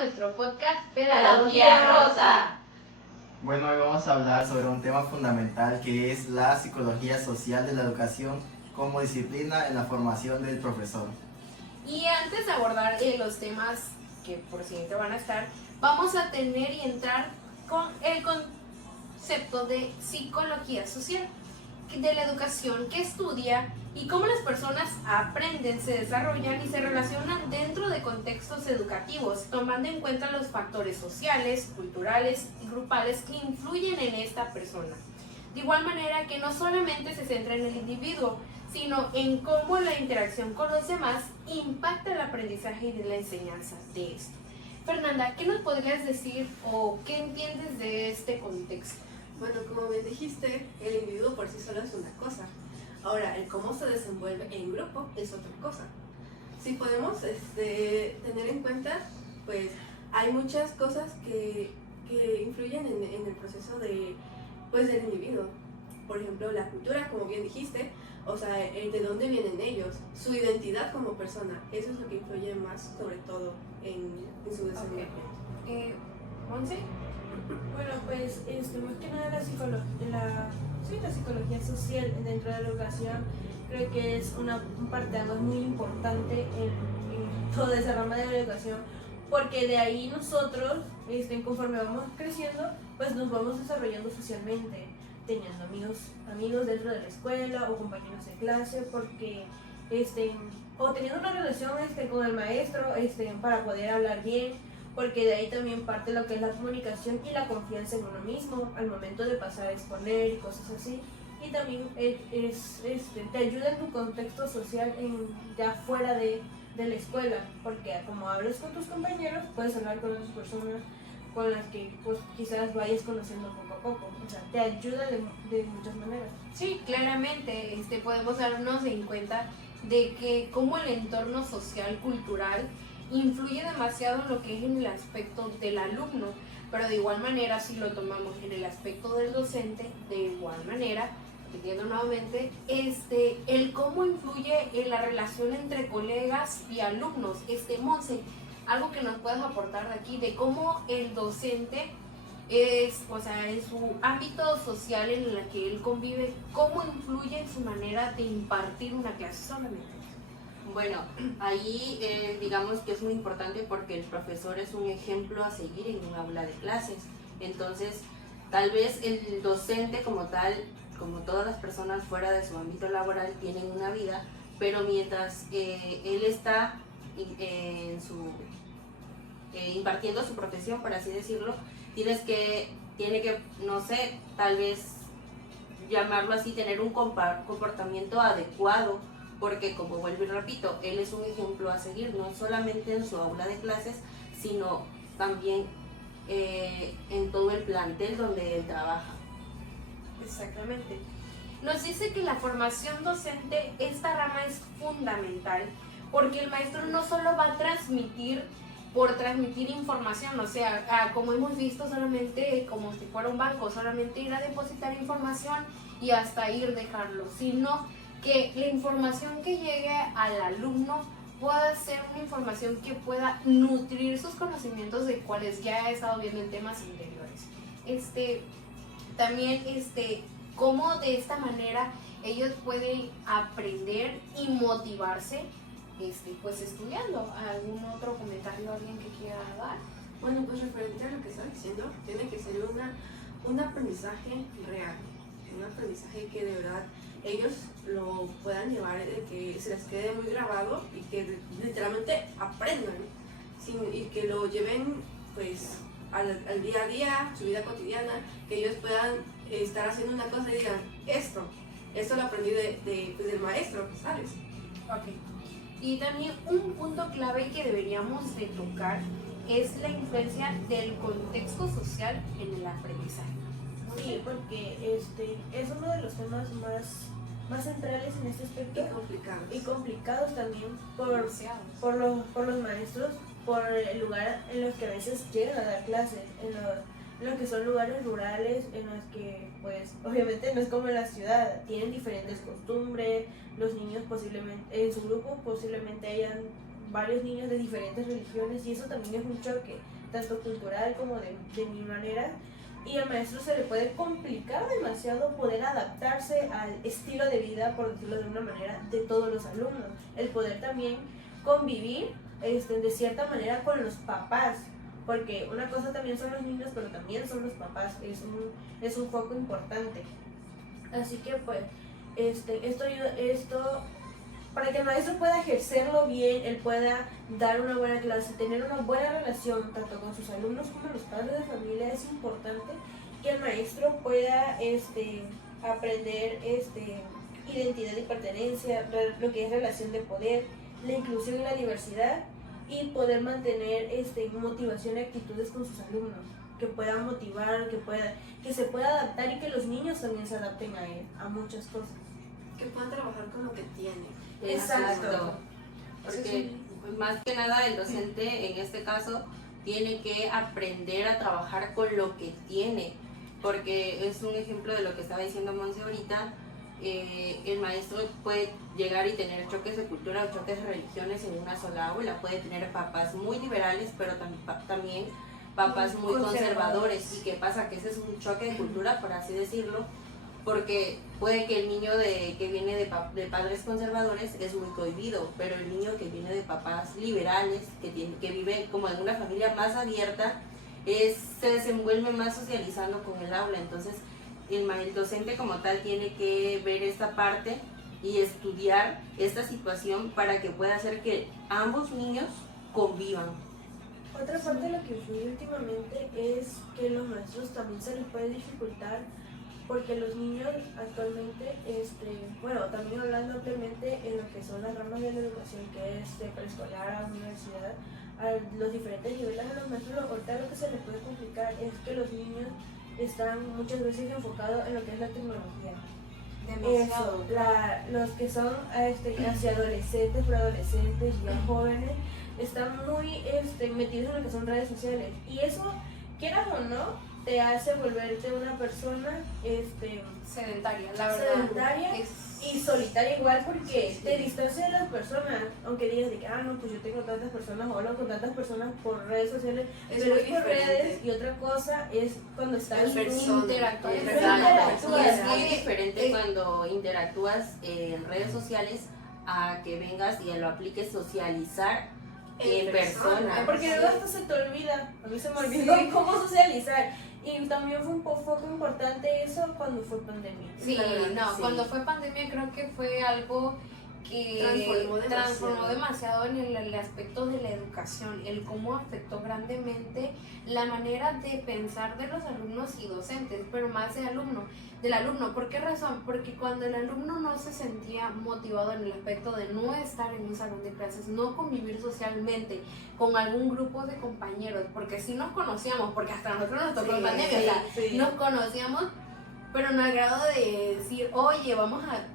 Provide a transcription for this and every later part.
nuestro podcast Pedagogía Rosa. Bueno, hoy vamos a hablar sobre un tema fundamental que es la psicología social de la educación como disciplina en la formación del profesor. Y antes de abordar los temas que por siguiente van a estar, vamos a tener y entrar con el concepto de psicología social de la educación, que estudia y cómo las personas aprenden, se desarrollan y se relacionan dentro de contextos educativos, tomando en cuenta los factores sociales, culturales y grupales que influyen en esta persona. De igual manera que no solamente se centra en el individuo, sino en cómo la interacción con los demás impacta el aprendizaje y la enseñanza de esto. Fernanda, ¿qué nos podrías decir o qué entiendes de este contexto? Bueno, como bien dijiste, el individuo por sí solo es una cosa. Ahora, el cómo se desenvuelve en grupo es otra cosa. Si podemos tener en cuenta, pues hay muchas cosas que influyen en el proceso del individuo. Por ejemplo, la cultura, como bien dijiste, o sea, el de dónde vienen ellos, su identidad como persona. Eso es lo que influye más, sobre todo, en su desenvolvimiento. ¿Monse? Bueno, pues más que nada la psicología social dentro de la educación creo que es un parteaguas muy importante en toda esa rama de la educación, porque de ahí nosotros, conforme vamos creciendo, pues nos vamos desarrollando socialmente, teniendo amigos dentro de la escuela o compañeros de clase, porque o teniendo una relación con el maestro para poder hablar bien, porque de ahí también parte lo que es la comunicación y la confianza en uno mismo al momento de pasar a exponer y cosas así. Y también te ayuda en tu contexto social ya fuera de la escuela, porque como hablas con tus compañeros, puedes hablar con otras personas con las que pues, quizás vayas conociendo poco a poco. O sea, te ayuda de muchas maneras. Sí, claramente podemos darnos en cuenta de que como el entorno social, cultural, influye demasiado en lo que es en el aspecto del alumno, pero de igual manera si lo tomamos en el aspecto del docente, de igual manera, repitiendo nuevamente, el cómo influye en la relación entre colegas y alumnos. Monse, algo que nos puedas aportar de aquí, de cómo el docente es, o sea, en su ámbito social en el que él convive, cómo influye en su manera de impartir una clase solamente. Bueno, ahí digamos que es muy importante porque el profesor es un ejemplo a seguir en un aula de clases. Entonces, tal vez el docente como tal, como todas las personas fuera de su ámbito laboral, tienen una vida, pero mientras él está impartiendo su profesión, por así decirlo, tiene que, no sé, tal vez llamarlo así, tener un comportamiento adecuado, porque como vuelvo y repito, él es un ejemplo a seguir, no solamente en su aula de clases, sino también en todo el plantel donde él trabaja. Exactamente. Nos dice que la formación docente, esta rama es fundamental, porque el maestro no solo va a transmitir por transmitir información, o sea, como hemos visto, solamente como si fuera un banco, solamente ir a depositar información y hasta ir dejarlo, sino que la información que llegue al alumno pueda ser una información que pueda nutrir sus conocimientos de cuales ya he estado viendo en temas anteriores. También cómo de esta manera ellos pueden aprender y motivarse pues estudiando. ¿Algún otro comentario, alguien que quiera dar? Bueno, pues referente a lo que está diciendo, tiene que ser un aprendizaje real, un aprendizaje que de verdad ellos lo puedan llevar, de que se les quede muy grabado y que literalmente aprendan, y que lo lleven pues al día a día, su vida cotidiana, que ellos puedan estar haciendo una cosa y digan, esto lo aprendí del maestro, ¿sabes? Ok. Y también un punto clave que deberíamos de tocar es la influencia del contexto social en el aprendizaje. Sí, porque es uno de los temas más centrales en este aspecto y complicados también por los maestros, por el lugar en los que a veces llegan a dar clases, en lo que son lugares rurales, en los que pues obviamente no es como en la ciudad, tienen diferentes costumbres, los niños posiblemente en su grupo posiblemente hayan varios niños de diferentes religiones y eso también es un choque, tanto cultural como de mi manera. Y al maestro se le puede complicar demasiado poder adaptarse al estilo de vida, por decirlo de una manera, de todos los alumnos. El poder también convivir de cierta manera con los papás, porque una cosa también son los niños, pero también son los papás, es un foco importante. Así que pues esto para que el maestro pueda ejercerlo bien, él pueda dar una buena clase, tener una buena relación tanto con sus alumnos como los padres de familia, es importante que el maestro pueda aprender identidad y pertenencia, lo que es relación de poder, la inclusión y la diversidad, y poder mantener motivación y actitudes con sus alumnos, que puedan motivar, que se pueda adaptar y que los niños también se adapten a él, a muchas cosas. Que puedan trabajar con lo que tienen. Exacto. Porque más que nada el docente en este caso tiene que aprender a trabajar con lo que tiene, porque es un ejemplo de lo que estaba diciendo Monse ahorita. El maestro puede llegar y tener choques de cultura o choques de religiones en una sola aula, puede tener papás muy liberales pero también papás muy conservadores. ¿Y qué pasa? Que ese es un choque de cultura, por así decirlo, porque puede que el niño que viene de padres conservadores es muy cohibido, pero el niño que viene de papás liberales, que vive como en una familia más abierta, se desenvuelve más socializando con el aula. Entonces el docente como tal tiene que ver esta parte y estudiar esta situación para que pueda hacer que ambos niños convivan. Otra parte de lo que influye últimamente es que los maestros también se les puede dificultar, porque los niños actualmente, también hablando ampliamente en lo que son las ramas de la educación, que es de preescolar a universidad, a los diferentes niveles de los maestros, ahorita lo que se les puede complicar es que los niños están muchas veces enfocados en lo que es la tecnología. Demasiado. Los que son hacia adolescentes, preadolescentes y ya jóvenes, están muy metidos en lo que son redes sociales. Y eso, quieras o no, te hace volverte una persona sedentaria, la verdad. sedentaria y solitaria igual, porque te distancia de las personas, aunque digas de que, no, pues yo tengo tantas personas o hablo con tantas personas por redes sociales, Es pero muy es por diferente. redes, y otra cosa es cuando estás En persona. Interactuar. Exacto. Y es muy Sí. diferente cuando interactúas en redes sociales a que vengas y lo apliques socializar en persona. Porque luego hasta se te olvida, a mí se me olvidó cómo socializar. Y también fue un poco importante eso cuando fue pandemia. Sí, no, Sí. cuando fue pandemia creo que fue algo que transformó demasiado en el aspecto de la educación, el cómo afectó grandemente la manera de pensar de los alumnos y docentes, pero más del alumno. ¿Por qué razón? Porque cuando el alumno no se sentía motivado en el aspecto de no estar en un salón de clases, no convivir socialmente con algún grupo de compañeros, porque sí nos conocíamos, porque hasta a nosotros nos tocó en pandemia, o sea, nos conocíamos, pero no al grado de decir, oye,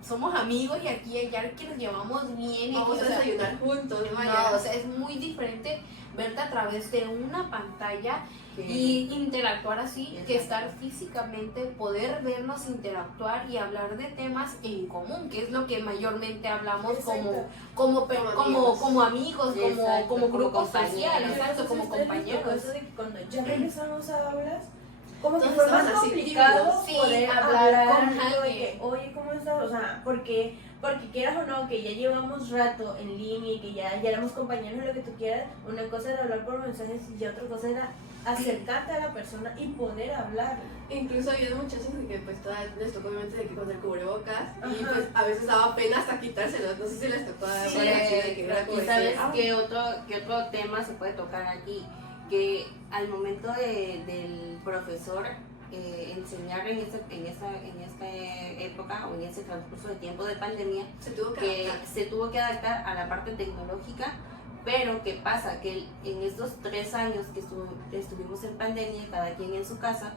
somos amigos y aquí y allá que nos llevamos bien. Vamos a desayunar juntos, vaya. No, o sea, es muy diferente verte a través de una pantalla y interactuar así, Exacto. que estar físicamente, poder vernos interactuar y hablar de temas en común, que es lo que mayormente hablamos Exacto. como amigos, Exacto, como como grupo compañeros. social, exacto, como Entonces, compañeros. eso de que cuando ya regresamos a aulas, como que Todos fue más estaban así complicado tímidos. Sí, poder hablar hablar con de que, alguien. oye, ¿cómo estás? O sea, porque quieras o no, que ya llevamos rato en línea y que ya éramos compañeros de lo que tú quieras, una cosa era hablar por mensajes y otra cosa era acercarte a la persona y poder hablar. Incluso había muchachos de que pues todavía les tocó obviamente de que con el cubrebocas y Ajá. pues a veces daba pena hasta quitárselo, no sé si les tocó a Sí, varias chicas de que era como Y sabes de que, qué otro tema se puede tocar aquí, que al momento del profesor enseñar en esta época o en ese transcurso de tiempo de pandemia, se tuvo que que adaptar. se tuvo que adaptar a la parte tecnológica, pero ¿qué pasa? Que en estos 3 años que estuvimos en pandemia, cada quien en su casa,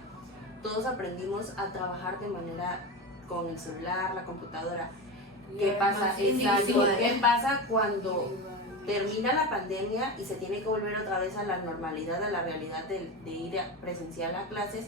todos aprendimos a trabajar de manera con el celular, la computadora. ¿Qué pasa? más Exacto. individual. ¿Qué pasa cuando termina la pandemia y se tiene que volver otra vez a la normalidad, a la realidad de ir presencial a clases?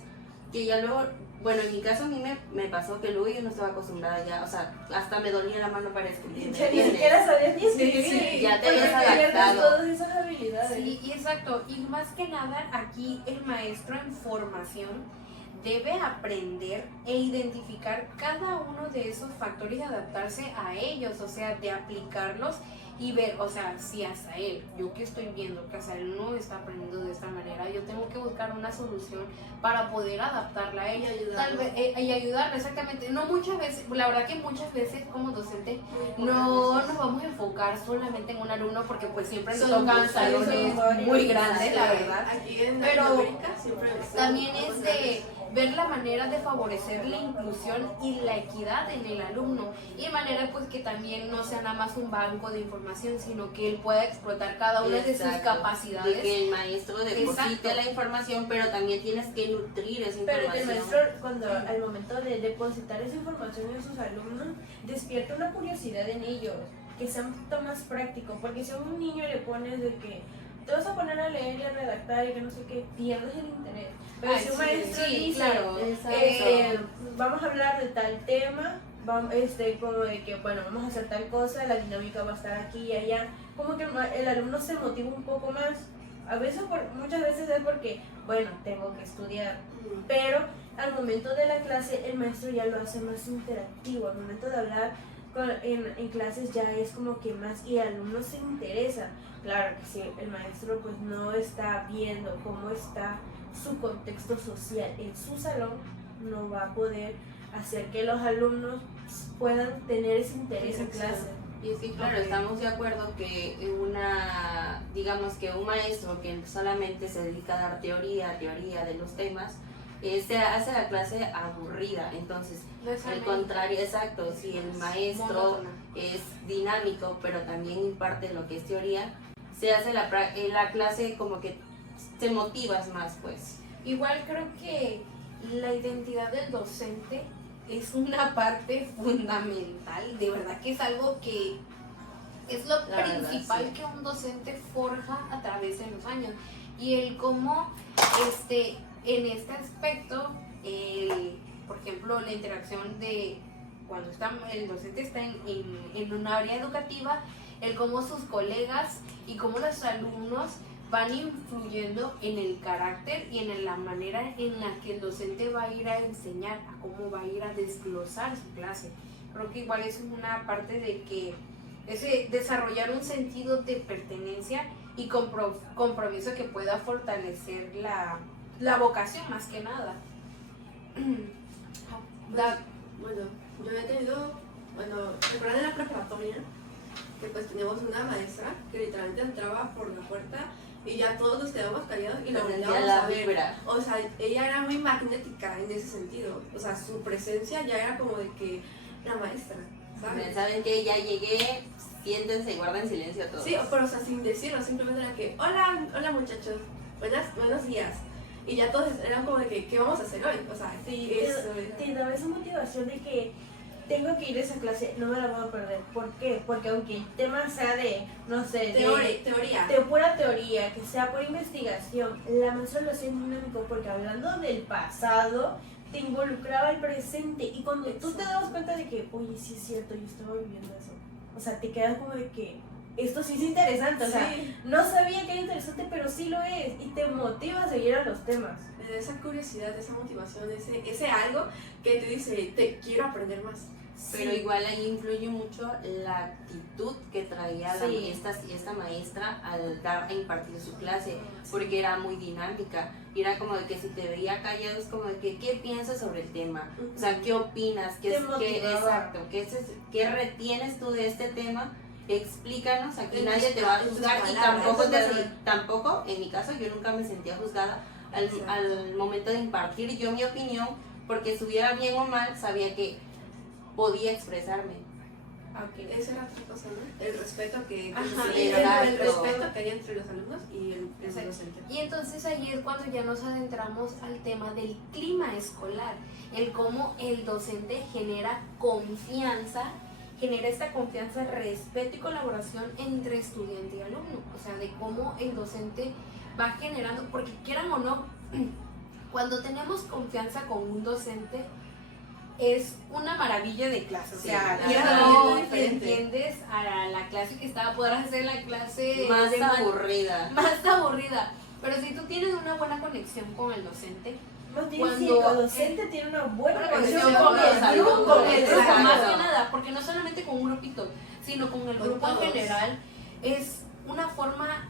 que ya luego, bueno, en mi caso a mí me pasó que luego yo no estaba acostumbrada ya, o sea, hasta me dolía la mano para escribir. Ya ni siquiera sabías ni escribir. sí, ya te porque habías pierdes adaptado. todas esas habilidades. Sí, y exacto. Y más que nada, aquí el maestro en formación debe aprender e identificar cada uno de esos factores y adaptarse a ellos, o sea, de aplicarlos y ver, o sea, si hasta él, yo que estoy viendo que hasta él no está aprendiendo de esta manera, yo tengo que buscar una solución para poder adaptarla a él. Y ayudarlo. Tal vez, y ayudarlo, exactamente. No muchas veces, la verdad que muchas veces como docente no nos vamos a enfocar solamente en un alumno porque pues siempre nos Son tocan muchos, salones son muy varios. grandes, la verdad. Aquí en Pero Latinoamérica siempre También es de ver la manera de favorecer la inclusión y la equidad en el alumno y de manera pues que también no sea nada más un banco de información, sino que él pueda explotar cada una de sus Exacto. capacidades. De que el maestro deposite Exacto. la información, pero también tienes que nutrir esa Pero información. que el maestro, cuando al momento de depositar esa información en sus alumnos, despierta una curiosidad en ellos, que sea un poquito más práctico, porque si a un niño le pones de que te vas a poner a leer y a redactar y que no sé qué, pierdes el interés. Pero Ay, si un sí, maestro sí, dice, claro, vamos a hablar de tal tema, como de que, bueno, vamos a hacer tal cosa, la dinámica va a estar aquí y allá, como que el alumno se motiva un poco más. A veces, muchas veces es porque, bueno, tengo que estudiar, pero al momento de la clase el maestro ya lo hace más interactivo. Al momento de hablar en clases ya es como que más, y el alumno se interesa. Claro que si el maestro pues no está viendo cómo está su contexto social en su salón, no va a poder hacer que los alumnos puedan tener ese interés en clase. Y sí, claro, Ok. estamos de acuerdo que digamos que un maestro que solamente se dedica a dar teoría de los temas, se hace la clase aburrida. Entonces, al contrario, exacto, si el maestro Monótona. es dinámico, pero también imparte lo que es teoría, se hace la clase como que te motivas más, pues. Igual creo que la identidad del docente es una parte fundamental, de verdad que es algo que es lo La verdad, principal sí. que un docente forja a través de los años. Y el cómo en este aspecto, por ejemplo, la interacción de cuando el docente está en un área educativa, el cómo sus colegas y cómo los alumnos van influyendo en el carácter y en la manera en la que el docente va a ir a enseñar, a cómo va a ir a desglosar su clase. Creo que igual es una parte de que ese desarrollar un sentido de pertenencia y compromiso que pueda fortalecer la vocación más que nada. Bueno, yo había tenido, recuerdan en la preparatoria que pues teníamos una maestra que literalmente entraba por la puerta y ya todos nos quedamos callados y la Sentía volteábamos la a ver. vibra. O sea, ella era muy magnética en ese sentido. O sea, su presencia ya era como de que la maestra, ¿sabes? Saben que ya llegué, siéntense y guarden silencio todos. Sí, pero o sea, sin decirlo, simplemente era que, hola muchachos, buenos días. Y ya todos eran como de que, ¿qué vamos a hacer hoy? O sea, Sí, eso. te da esa motivación de que tengo que ir a esa clase, no me la puedo perder. ¿Por qué? Porque aunque el tema sea de, no sé, Teoría. de pura teoría, que sea por investigación, la maestra lo hacía muy dinámico porque hablando del pasado, te involucraba el presente. Y cuando tú te dabas cuenta de que, oye, sí es cierto, yo estaba viviendo eso. O sea, te quedas como de que esto sí es interesante. O sea, Sí. no sabía que era interesante, pero sí lo es. Y te motiva a seguir a los temas. De esa curiosidad, esa motivación, ese algo que te dice, te quiero aprender más. Pero igual ahí influye mucho la actitud que traía Sí. esta maestra al a impartir su clase, porque era muy dinámica. Y era como de que si te veía callado es como de que, ¿qué piensas sobre el tema? O sea, ¿qué opinas? Te motivaba. Exacto, ¿qué retienes tú de este tema? Explícanos, aquí En nadie tus te va a en tus juzgar y palabras. tampoco, en mi caso, yo nunca me sentía juzgada Exacto. al momento de impartir yo mi opinión, porque estuviera bien o mal, sabía que podía expresarme. Esa era otra cosa, ¿no? El respeto que Ajá, el exacto. respeto que hay entre los alumnos y el Exacto. docente. Y entonces ahí es cuando ya nos adentramos al tema del clima escolar, el cómo el docente genera esta confianza, respeto y colaboración entre estudiante y alumno. O sea, de cómo el docente va generando, porque quieran o no, Cuando tenemos confianza con un docente, es una maravilla de clase. O Sí, sea, claro. ya Es no diferente. entiendes a la clase que estaba, podrás hacer la clase Más de aburrida. más aburrida. Pero si tú tienes una buena conexión con el docente, Más bien, Cuando- si el docente tiene una buena una conexión conexión con con el los grupo, alumnos, con el exacto, grupo. más que nada, porque no solamente con un grupito, sino con el Con grupo en todos. general, es una forma,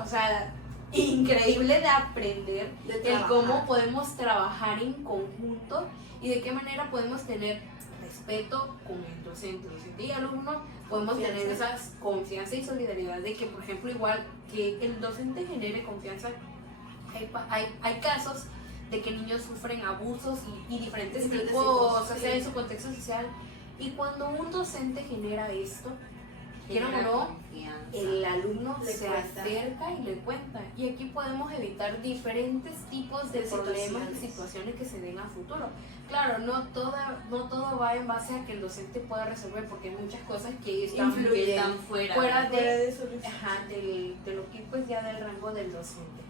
o sea, increíble de aprender De el trabajar. cómo podemos trabajar en conjunto y de qué manera podemos tener respeto con el docente y alumno, podemos tener Confianza. esa confianza y solidaridad de que, por ejemplo, igual que el docente genere confianza, hay casos de que niños sufren abusos y diferentes Diferentes tipos, tipos, o sea, sí. en su contexto social, y cuando un docente genera esto, quieran o Genera no, confianza. el alumno Le se cuenta. acerca y le cuenta. Y aquí podemos evitar diferentes tipos de De problemas y situaciones. situaciones que se den a futuro. Claro, no todo va en base a que el docente pueda resolver, porque hay muchas cosas que están Que están fuera. fuera Fuera de, de su de lo que pues ya del rango del docente.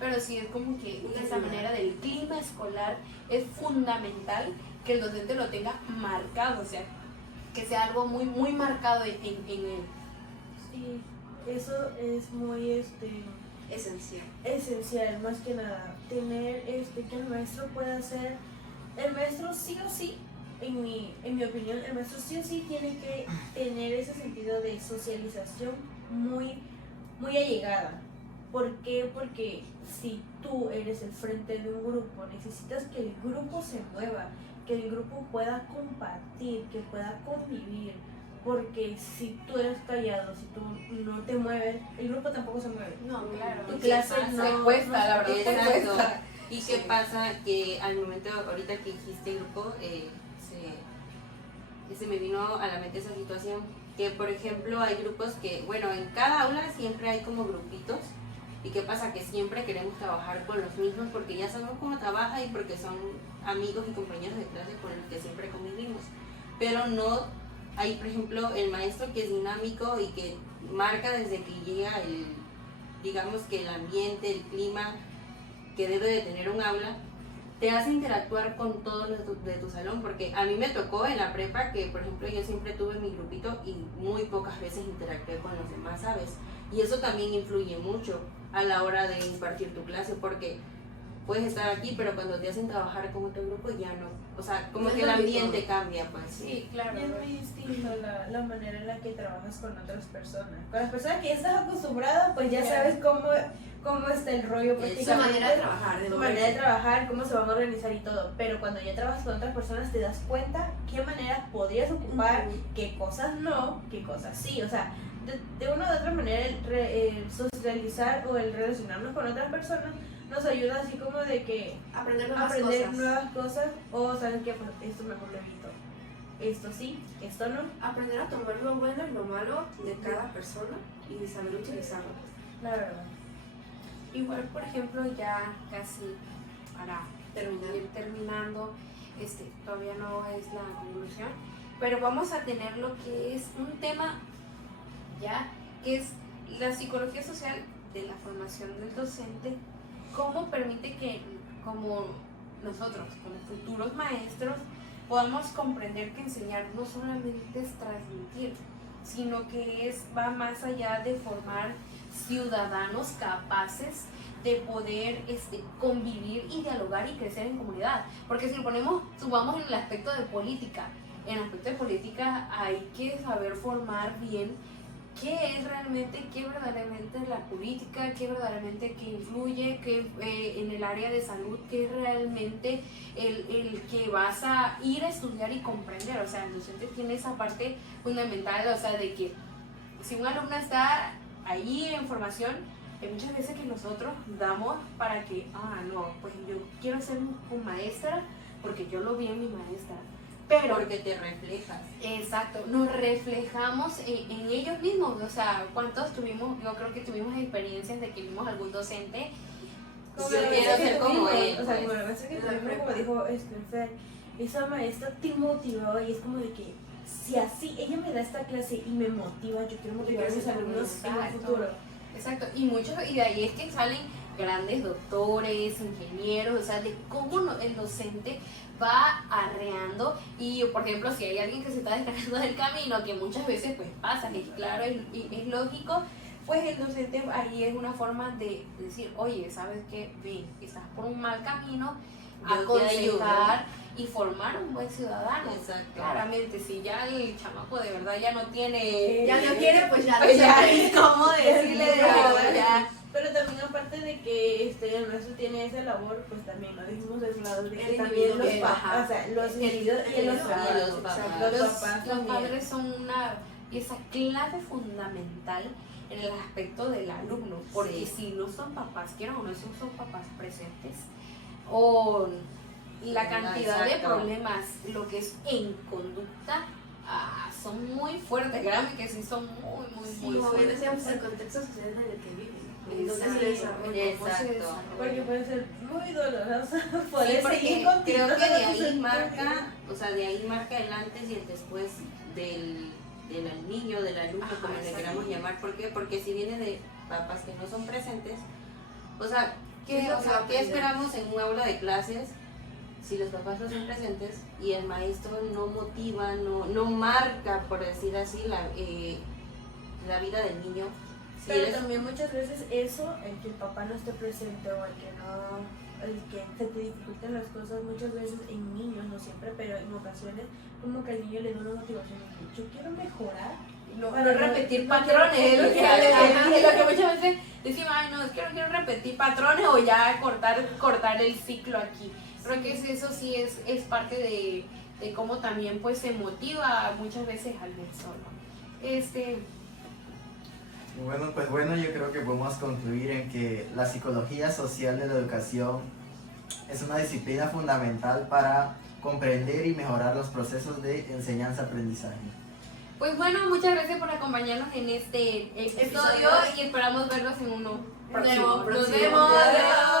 Pero sí es como que Una esa ayuda. manera del clima escolar es fundamental que el docente lo tenga marcado, o sea, que sea algo muy, muy marcado en él. Sí, eso es muy Esencial. esencial, más que nada. Tener que el maestro pueda hacer. El maestro sí o sí, en mi opinión, el maestro sí o sí tiene que tener ese sentido de socialización muy, muy allegada. ¿Por qué? Porque si tú eres el frente de un grupo, necesitas que el grupo se mueva, que el grupo pueda compartir, que pueda convivir. Porque si tú eres callado, si tú no te mueves, el grupo tampoco se mueve. No, claro. Tu ¿Y clase qué pasa? no Te cuesta, la verdad, te Exacto. cuesta. ¿Y Sí. qué pasa? Que al momento, ahorita que dijiste grupo, se me vino a la mente esa situación. Que, por ejemplo, hay grupos que, bueno, en cada aula siempre hay como grupitos. ¿Y qué pasa? Que siempre queremos trabajar con los mismos porque ya sabemos cómo trabaja y porque son amigos y compañeros de clase con los que siempre convivimos. Pero no hay, por ejemplo, el maestro que es dinámico y que marca desde que llega digamos que el ambiente, el clima que debe de tener un aula, te hace interactuar con todos los de tu salón, porque a mí me tocó en la prepa que, por ejemplo, yo siempre tuve mi grupito y muy pocas veces interactué con los demás, ¿sabes? Y eso también influye mucho a la hora de impartir tu clase, porque puedes estar aquí, pero cuando te hacen trabajar con otro grupo ya no, o sea, como No que es el lo mismo. ambiente cambia, pues. Sí, claro. Y es muy distinto la manera en la que trabajas con otras personas. Con las personas que ya estás acostumbrado, pues ya Claro. sabes cómo está el rollo Su prácticamente. manera de trabajar, de Tu moverse. manera de trabajar, cómo se van a organizar y todo. Pero cuando ya trabajas con otras personas te das cuenta qué maneras podrías ocupar, Ujú. qué cosas no, qué cosas sí. O sea, de una u otra manera el socializar o el relacionarnos con otras personas nos ayuda así como de que Aprender nuevas aprender cosas. nuevas cosas o saber que pues, esto mejor lo evito. Esto sí, esto no. Aprender a tomar lo bueno y lo malo de cada persona y saber utilizarlo. La verdad. Igual, por ejemplo, ya casi para Terminar. ir terminando, todavía no es la conclusión, pero vamos a tener lo que es un tema ya, que es la psicología social de la formación del docente, cómo permite que como nosotros, como futuros maestros, podamos comprender que enseñar no solamente es transmitir, sino que va más allá de formar ciudadanos capaces de poder convivir y dialogar y crecer en comunidad. Porque si lo subamos en el aspecto de política, en el aspecto de política hay que saber formar bien qué es realmente, qué verdaderamente es la política, qué verdaderamente que influye, qué en el área de salud, qué es realmente el que vas a ir a estudiar y comprender. O sea, el docente tiene esa parte fundamental, o sea, de que si un alumno está ahí en formación, hay muchas veces que nosotros damos para que, no, pues yo quiero ser un maestra porque yo lo vi en mi maestra. Pero Porque te reflejas. exacto, nos reflejamos en ellos mismos. O sea, ¿cuántos tuvimos? Yo creo que tuvimos experiencias de que vimos algún docente. Como Yo la quiero vez que ser como tuvimos, él, o sea, pues. como la vez que En la tuvimos, como prepa. dijo Fer, esa maestra te motivaba y es como de que si así ella me da esta clase y me motiva, yo quiero motivar a mis alumnos en el Exacto. futuro. Exacto, y de ahí es que salen grandes doctores, ingenieros, o sea, de cómo el docente va arreando y, por ejemplo, si hay alguien que se está descargando del camino, que muchas veces pues pasa, y claro, es lógico, pues el docente ahí es una forma de decir, oye, ¿sabes qué? Ven, estás por un mal camino, Yo te ayudo. aconsejar y formar un buen ciudadano. Exacto. Claramente, si ya el chamaco de verdad ya no tiene... Ya no quiere, pues ya no pues ya, se ¿cómo decirle de verdad? Ya. Pero también aparte de que el maestro tiene esa labor, pues también lo dijimos del lado de que El también individuo, los papás, ajá. o sea, los individuos y los papás. papás. Los papás Los también. padres son una pieza clave fundamental en el aspecto del alumno, porque Sí. si no son papás, quieran o no son papás presentes, o la cantidad de Exacto. problemas, lo que es en conducta, son muy fuertes, créanme que sí son muy, muy, Sí, muy como bien fuertes. decíamos, el contexto social en el que viven, en donde Exacto. se desarrolla. Exacto. Porque puede ser muy doloroso Sí, poder porque seguir contigo. creo que de ahí marca, o sea, de ahí marca el antes y el después del niño, del alumno, Ajá, como le exacto. queramos llamar. ¿Por qué? Porque si viene de papás que no son presentes, o sea, ¿Qué es lo que va a ¿qué aprender? esperamos en un aula de clases si los papás no son presentes y el maestro no motiva, no marca, por decir así, la vida del niño? Si Pero eres- también muchas veces eso, el que el papá no esté presente o el que se te dificulten las cosas, muchas veces en niños, no siempre, pero en ocasiones, como que al niño le da una motivación de que yo quiero mejorar. No, Bueno, no repetir no patrones, quiero- es lo que- Ajá. es lo que muchas veces decimos, ay no, es que no quiero repetir patrones o ya cortar el ciclo aquí. Creo que eso sí es parte de cómo también pues se motiva muchas veces al lector, ¿no? Bueno, pues bueno, yo creo que podemos concluir en que la psicología social de la educación es una disciplina fundamental para comprender y mejorar los procesos de enseñanza-aprendizaje. Pues bueno, muchas gracias por acompañarnos en este episodio y esperamos verlos en uno próximo. Nos vemos. Nos vemos. Adiós.